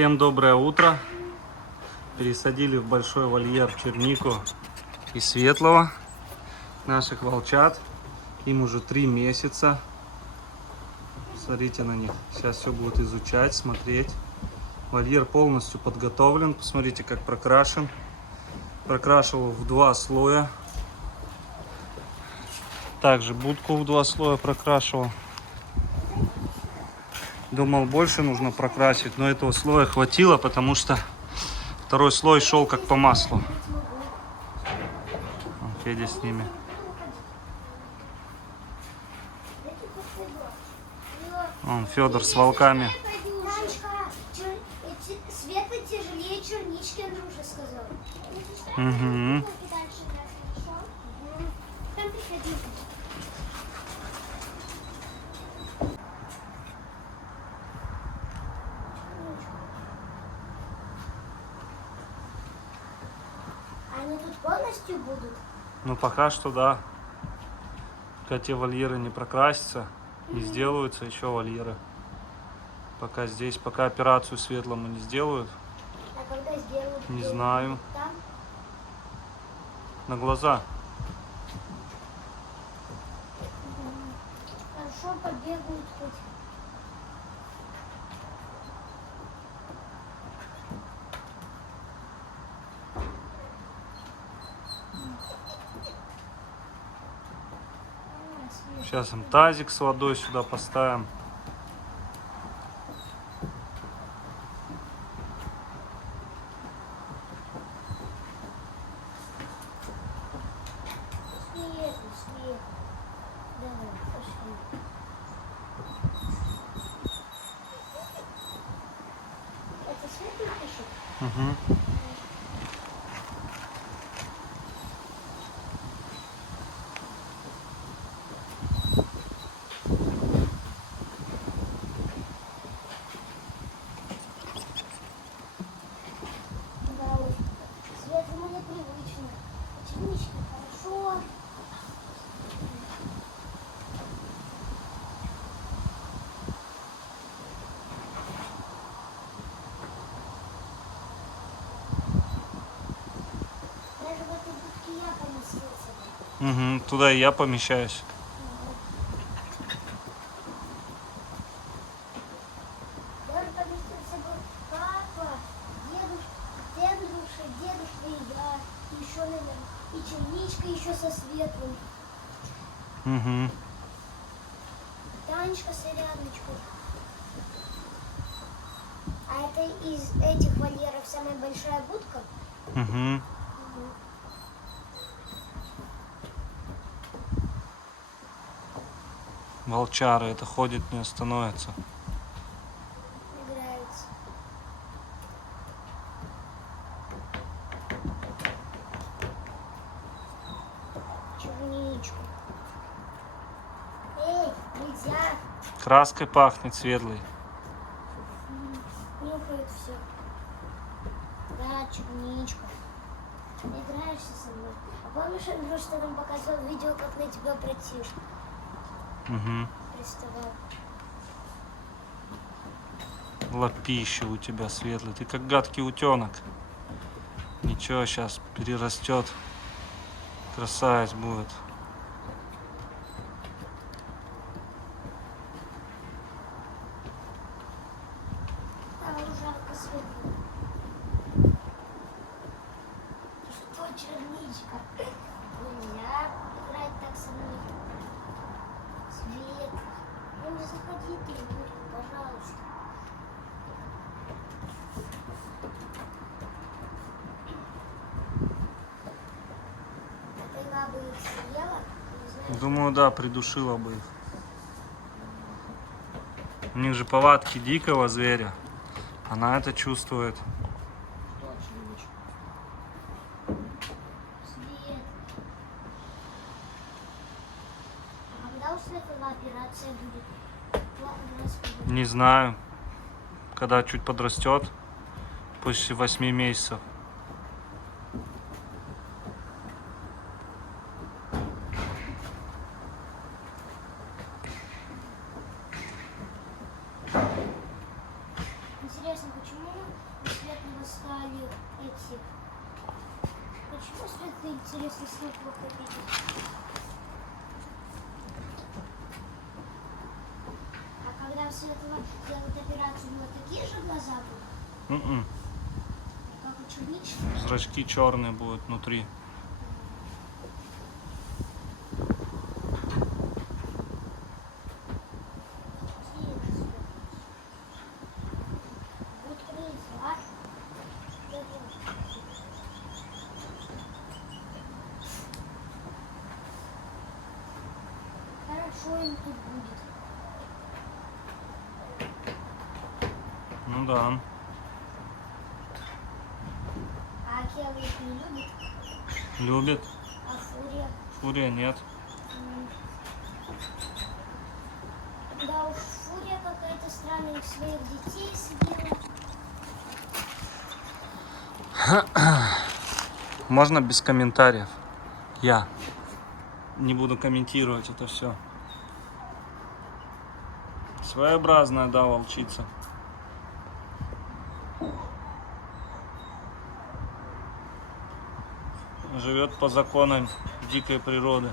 Всем доброе утро. Пересадили в большой вольер чернику и светлого наших волчат. Им уже 3 месяца. Смотрите на них. Сейчас все будут изучать, смотреть. Вольер полностью подготовлен. Посмотрите, как прокрашен. Прокрашивал в 2 слоя. Также будку в 2 слоя прокрашивал. Думал, больше нужно прокрасить, но этого слоя хватило, потому что второй слой шел как по маслу. Вон Федя с ними. Вон Федор с волками. Света тяжелее чернички, Андрюша сказал. Угу. Там приходи. Они тут полностью будут? Ну пока что да. Пока те вольеры не прокрасятся, не сделаются еще вольеры. Пока здесь, пока операцию светлому не сделают, А когда сделают? не знаю. Там? На глаза. Хорошо, побегают хоть. Сейчас им тазик с водой сюда поставим. Свет. Давай, пошли. Это Света пишет? Угу. Да, Свет ему непривычно. Черничка хорошо. Даже в этой будке я поместился. Угу. Туда и я помещаюсь. Даже поместился бы папа, дедушка, дедушка и я. И еще, наверное, и черничка еще со светлым. Угу. Танечка с Иряночкой. А это из этих вольеров самая большая будка? Угу. Волчары, это ходит, не остановится. Играется. Черничку. Эй, нельзя. Краской пахнет светлой. Нюхает все. Да, черничка. Играешься со мной. А помнишь, Андрюш, что нам показывал видео, как на тебя против Угу. приставал? Лапища у тебя светлый. Ты как гадкий утенок. Ничего, сейчас перерастет. Красавец будет. А жарко светло. Что, черничка? Нельзя играть так со мной. Свет. Ну не заходи ты, Юрик, пожалуйста. Ты бы их съела? Не знаю. Думаю, да, придушила бы их. У них же повадки дикого зверя. Она это чувствует. Свет. А когда у Светлого операция будет? Господи. Не знаю. Когда чуть подрастет. После 8 месяцев. Интересно, почему светлого стали эти? Почему светлые интересно светлого видеть? А когда у светлого делают операцию, у него такие же глаза будут? Как у черничного? Зрачки черные будут внутри. Хорошо им тут будет. Ну да. А Акела их не любит, Любит. а Фурия? Фурия нет. Да уж, Фурия какая-то странная, их своих детей съела. Можно без комментариев? Я не буду комментировать это все. Своеобразная, да, волчица. Живет по законам дикой природы.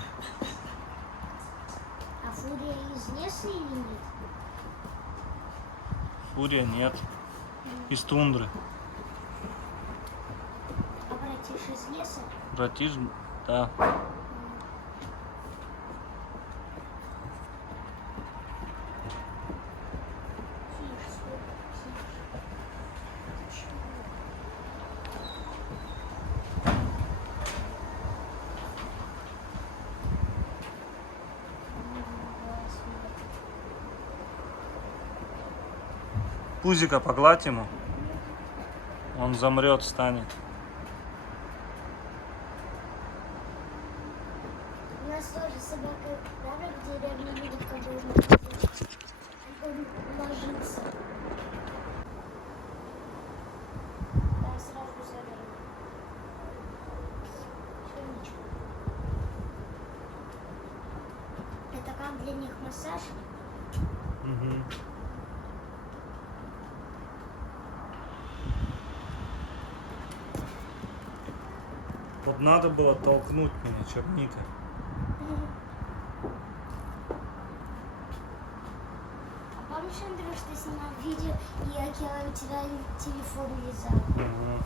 А Фурия из леса или нет? Фурия нет. Из тундры. А братиш из леса? Братиш, да. Пузика погладь ему. Он замрет, встанет. У нас тоже собака Дара в деревне любит, когда он ложится. Да, сразу заберу. Черничку. Это как для них массаж? Угу. Вот надо было толкнуть меня, черника. А помнишь, Андрюш, ты снимал видео, и Акела у тебя телефон лизал? Угу.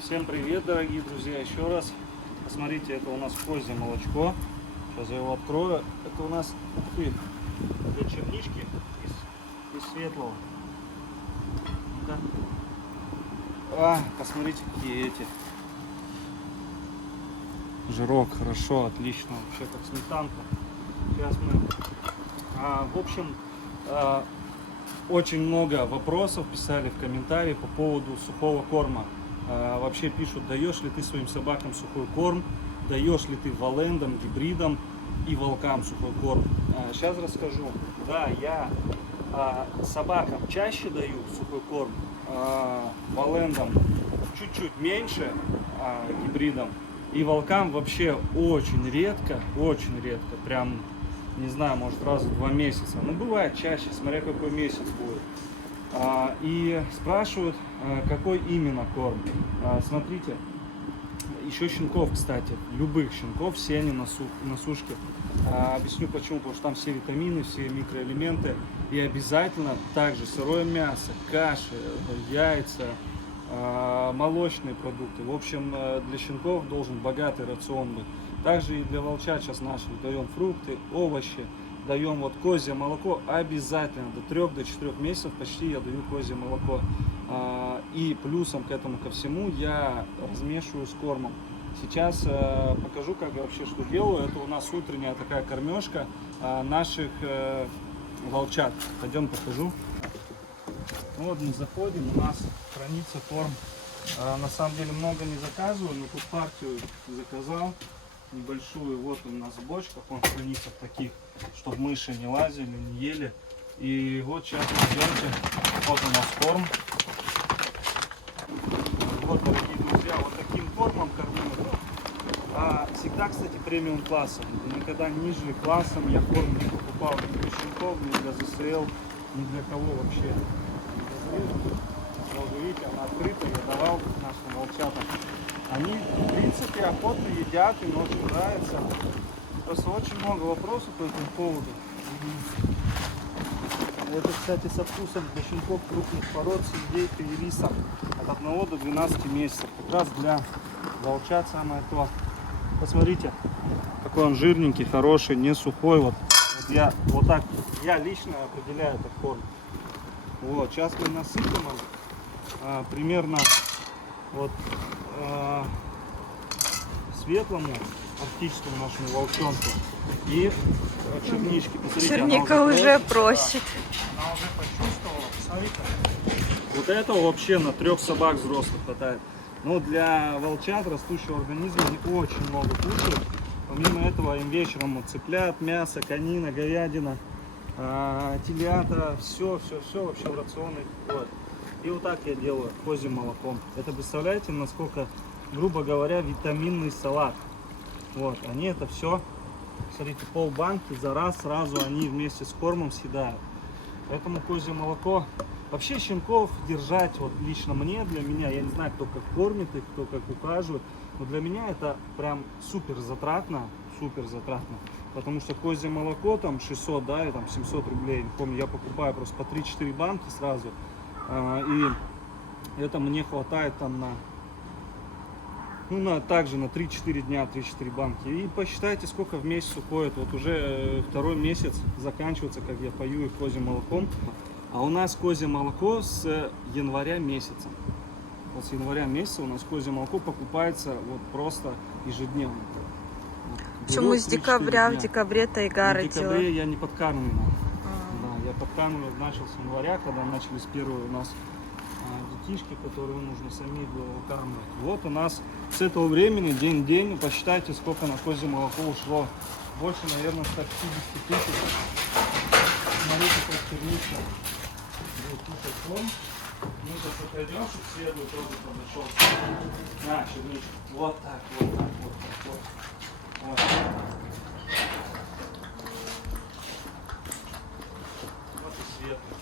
Всем привет, дорогие друзья, еще раз. Посмотрите, это у нас козье молочко. Сейчас я его открою. Это у нас, ух ты, для чернички из светлого. Ну-ка. Посмотрите, какие эти. Жирок, хорошо, отлично. Вообще как сметанка. Сейчас мы... в общем, очень много вопросов писали в комментарии по поводу сухого корма. Вообще пишут, даешь ли ты своим собакам сухой корм, даешь ли ты валендам, гибридам и волкам сухой корм. Сейчас расскажу. Да, я собакам чаще даю сухой корм, валендам чуть-чуть меньше, гибридам, и волкам вообще очень редко, прям, не знаю, может раз в 2 месяца. Но бывает чаще, смотря какой месяц будет. И спрашивают, какой именно корм. Смотрите, еще щенков, кстати, любых щенков, все они на сушке. Объясню почему, потому что там все витамины, все микроэлементы. И обязательно также сырое мясо, каши, яйца, молочные продукты. В общем, для щенков должен богатый рацион быть. Также и для волчат сейчас наших даем фрукты, овощи. Даем вот козье молоко обязательно, до 3-4 месяцев почти я даю козье молоко. И плюсом к этому ко всему я размешиваю с кормом. Сейчас покажу, как я вообще что делаю. Это у нас утренняя такая кормежка наших волчат. Пойдем покажу. Вот мы заходим, у нас хранится корм. На самом деле много не заказываю, но тут партию заказал. небольшую. Вот у нас в бочках, он хранится в таких, чтобы мыши не лазили, не ели. И вот сейчас вы ждете, вот у нас корм. Вот, дорогие друзья, вот таким кормом кормим. Всегда, кстати, премиум классом. Никогда ниже классом я корм не покупал ни для щенков, ни для ЗСЛ, ни для кого вообще. Вот видите, она открыта, я давал нашим волчатам. Они, в принципе, охотно едят, им очень нравится. Просто очень много вопросов по этому поводу. Это, кстати, со вкусом для щенков крупных пород, индейка и риса от 1 до 12 месяцев. Как раз для волчат самое то. Посмотрите, какой он жирненький, хороший, не сухой. Вот я вот так, я лично определяю этот корм. Вот, сейчас мы насыпем примерно вот светлому арктическому нашему волчонку и чернички. Посмотрите, Черника уже просит. Она уже почувствовала, посмотрите. Вот этого вообще на 3 собак взрослых хватает. Но для волчат растущего организма они очень много кушают. Помимо этого им вечером цыплят, мясо, конина, говядина, телята, все вообще в рационе входит. И вот так я делаю козьим молоком. Это представляете, насколько, грубо говоря, витаминный салат. Вот, они это все, смотрите, полбанки за раз сразу они вместе с кормом съедают. Поэтому козье молоко, вообще щенков держать, вот лично мне, для меня, я не знаю, кто как кормит их, кто как ухаживает, но для меня это прям супер затратно, потому что козье молоко там 600, да, и там 700 рублей, не помню, я покупаю просто по 3-4 банки сразу, и это мне хватает там также на 3-4 дня, 3-4 банки. И посчитайте, сколько в месяц уходит. Вот уже 2-й месяц заканчивается, как я пою их козьим молоком. А у нас козье молоко с января месяца. Вот с января месяца у нас козье молоко покупается вот просто ежедневно. Вот, Почему с декабря? дня. В декабре тайга В родила. декабре я не подкармливал. Да, я подкармливал начал с января, когда начались первые у нас детишки, которые нужно самим выкармливать. Вот у нас с этого времени день-день, посчитайте, сколько на козье молоко ушло. Больше, наверное, 150 тысяч. Смотрите, как черничка будет кушать корм. Мы сейчас отойдем, чтобы следует тоже подошел. Черничка. Вот так. Вот. Вот и светлый.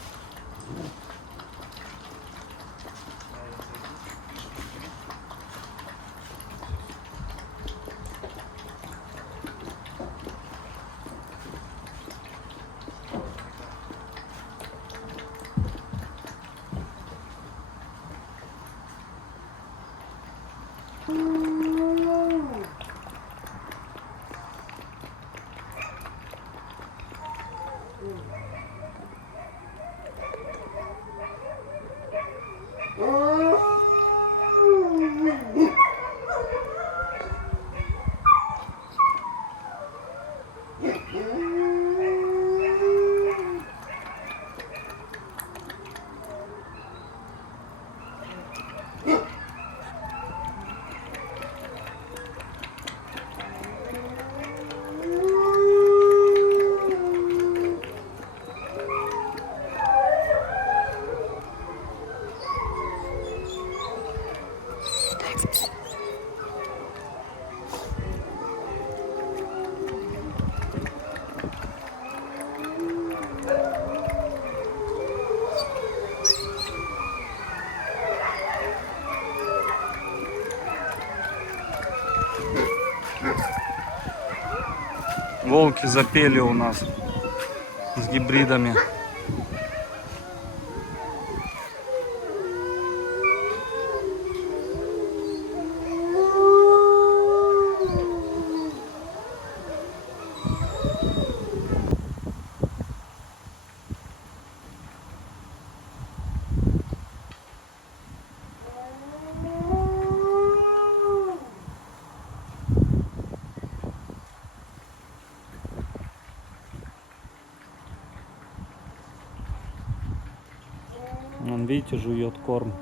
Волки запели у нас с гибридами. Вон, видите, жует корм.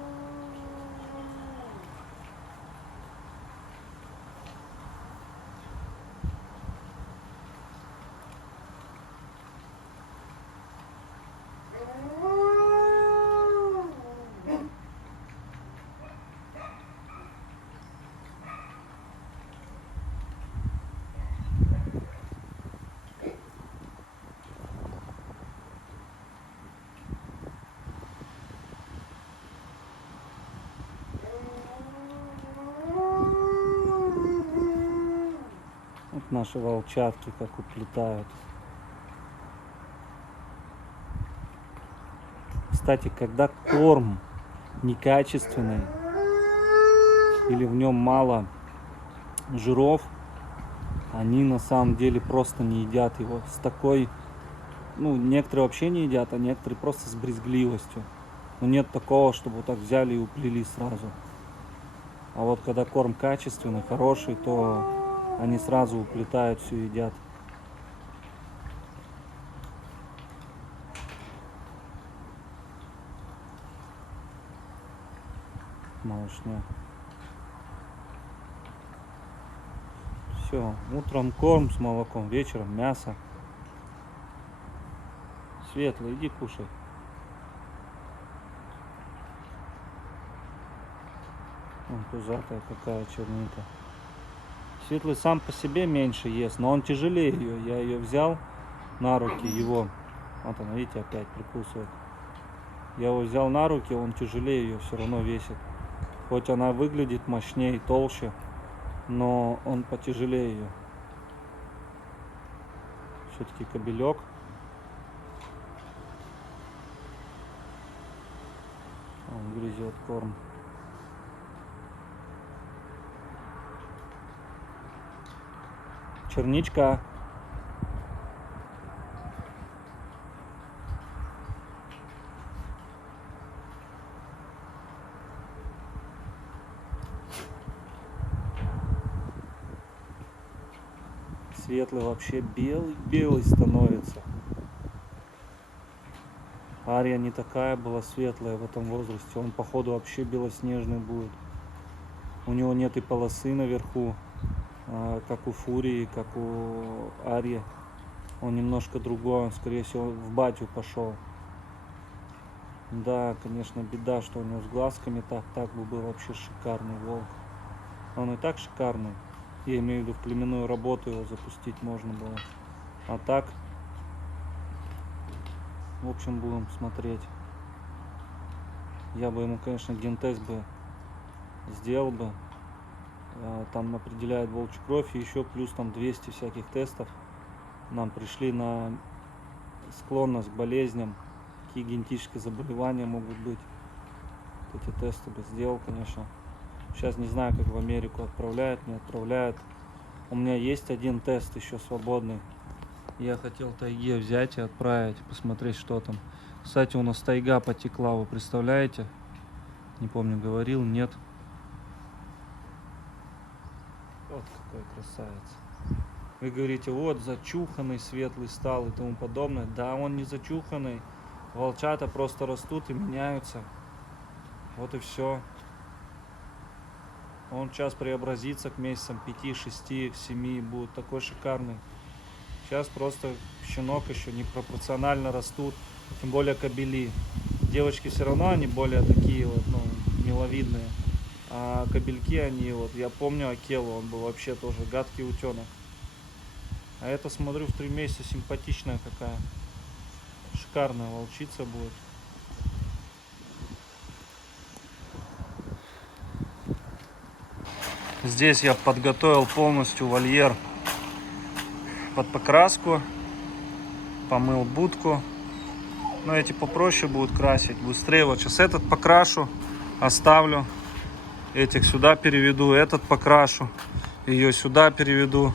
наши волчатки как уплетают. Кстати, когда корм некачественный или в нем мало жиров, они на самом деле просто не едят его с такой, ну, некоторые вообще не едят, а некоторые просто с брезгливостью. Но нет такого, чтобы вот так взяли и уплели сразу. А вот когда корм качественный, хороший, то они сразу уплетают, все едят. Малышня. Все, утром корм с молоком, вечером мясо. Светлый, иди кушай. Вон пузатая какая черника. Светлый сам по себе меньше ест, но он тяжелее ее. Я ее взял на руки, его. Вот она, видите, опять прикусывает. Я его взял на руки, он тяжелее ее все равно весит. Хоть она выглядит мощнее, толще, но он потяжелее ее. Все-таки кобелек. Он грызет корм. Черничка. Светлый вообще белый становится. Ария не такая была светлая в этом возрасте. Он, походу, вообще белоснежный будет. У него нет и полосы наверху, как у Фурии, как у Арии. Он немножко другой. Он, скорее всего, в батю пошел. Да, конечно, беда, что у него с глазками так бы был вообще шикарный волк. Он и так шикарный. Я имею в виду, в племенную работу его запустить можно было. А так, в общем, будем смотреть. Я бы ему, конечно, гентест бы сделал бы. Там определяет волчью кровь. И еще плюс там 200 всяких тестов. Нам пришли на склонность к болезням. Какие генетические заболевания могут быть. Эти тесты бы сделал, конечно. Сейчас не знаю, как в Америку отправляют, не отправляют. У меня есть один тест еще свободный. Я хотел тайге взять и отправить, посмотреть, что там. Кстати, у нас тайга потекла, вы представляете? Не помню, говорил, нет. Вот какой красавец. Вы говорите, вот зачуханный, светлый стал и тому подобное. Да, он не зачуханный. Волчата просто растут и меняются. Вот и все. Он сейчас преобразится к месяцам 5, 6, 7, будет такой шикарный. Сейчас просто щенок еще непропорционально растут, тем более кобели. Девочки все равно они более такие вот, ну, миловидные. А кобельки они вот, я помню Акелу, он был вообще тоже гадкий утенок. А это, смотрю, в 3 месяца симпатичная какая. Шикарная волчица будет. Здесь я подготовил полностью вольер под покраску, помыл будку. Но эти попроще будут красить, быстрее. Вот сейчас этот покрашу, оставлю, этих сюда переведу, этот покрашу, ее сюда переведу,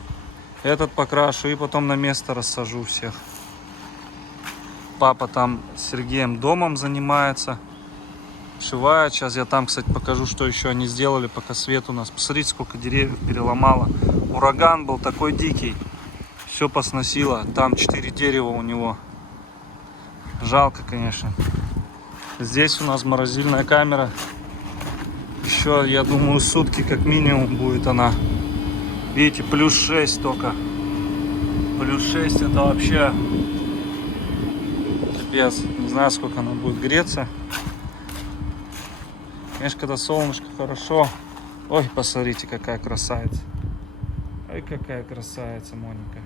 этот покрашу и потом на место рассажу всех. Папа там с Сергеем домом занимается. Шивает. Сейчас я там, кстати, покажу, что еще они сделали, пока свет у нас. Посмотрите, сколько деревьев переломало. Ураган был такой дикий. Все посносило. Там 4 дерева у него. Жалко, конечно. Здесь у нас морозильная камера. Еще, я думаю, сутки как минимум будет она. Видите, плюс 6 только. Плюс 6 это вообще капец. Не знаю, сколько она будет греться. Конечно, когда солнышко хорошо. Ой, посмотрите, какая красавица. Ой, какая красавица, Моника.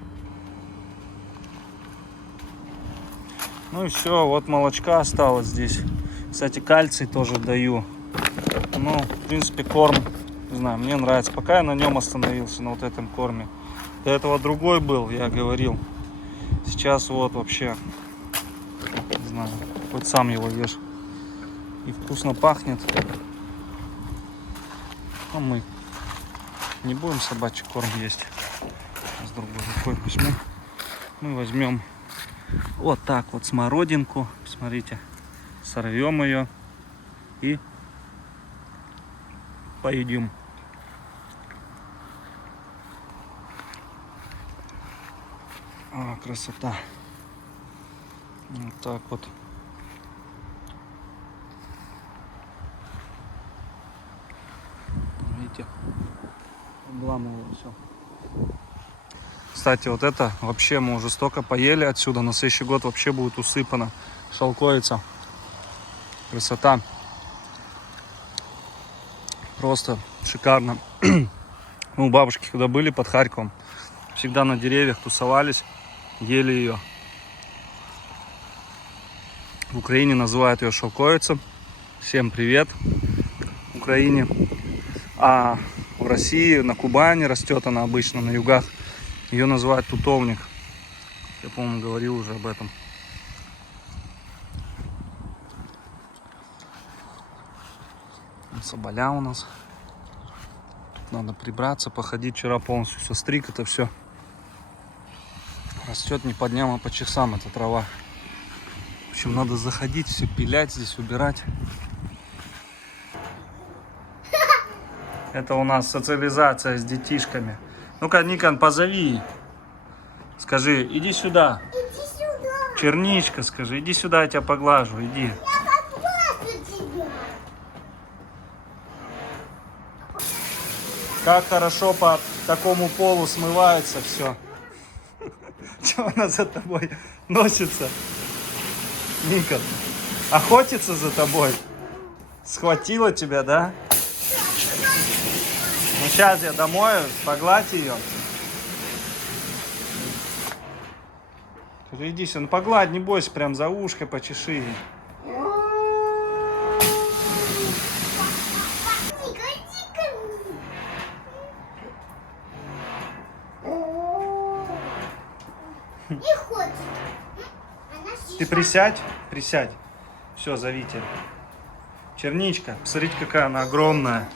Ну и все, вот молочка осталось здесь. Кстати, кальций тоже даю. Ну, в принципе, корм, не знаю, мне нравится. Пока я на нем остановился, на вот этом корме. До этого другой был, я говорил. Сейчас вот вообще, не знаю, хоть сам его ешь. И вкусно пахнет. А мы не будем собачий корм есть. С другой рукой возьму. Мы возьмем вот так вот смородинку. Смотрите, сорвем ее и поедим. А, красота. Вот так вот. Видите, обламываю все. Кстати, вот это вообще мы уже столько поели отсюда. На следующий год вообще будет усыпано шелковица. Красота. Просто шикарно. Мы у бабушки, когда были под Харьковом, всегда на деревьях тусовались, ели ее. В Украине называют ее шелковица. Всем привет, Украине. А в России, на Кубани растет она обычно, на югах. Ее называют тутовник. Я, по-моему, говорил уже об этом. Соболя у нас. Тут надо прибраться, походить. Вчера полностью состриг это все. Растет не по дням, а по часам эта трава. В общем, надо заходить, все пилять здесь, убирать. Это у нас социализация с детишками. Ну-ка, Никон, позови. Скажи, иди сюда. Иди сюда. Черничка, скажи, иди сюда, я тебя поглажу, иди. Я поглажу тебя. Как хорошо по такому полу смывается все. Чего она за тобой носится? Никон, охотится за тобой? Схватила тебя, да? Ну сейчас я домой, погладь ее. Иди сюда, ну погладь, не бойся, прям за ушко почеши. Не хочет. Ты присядь, присядь. Все, зовите. Черничка, посмотрите, какая она огромная.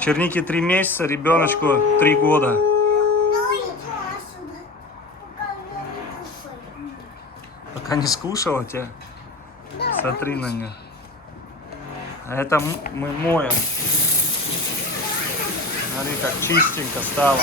Чернике 3 месяца, ребеночку 3 года. Ну иди отсюда. Пока я не кушаю. Пока не скушала тебя? Смотри на нее. А это мы моем. Смотри, как чистенько стало.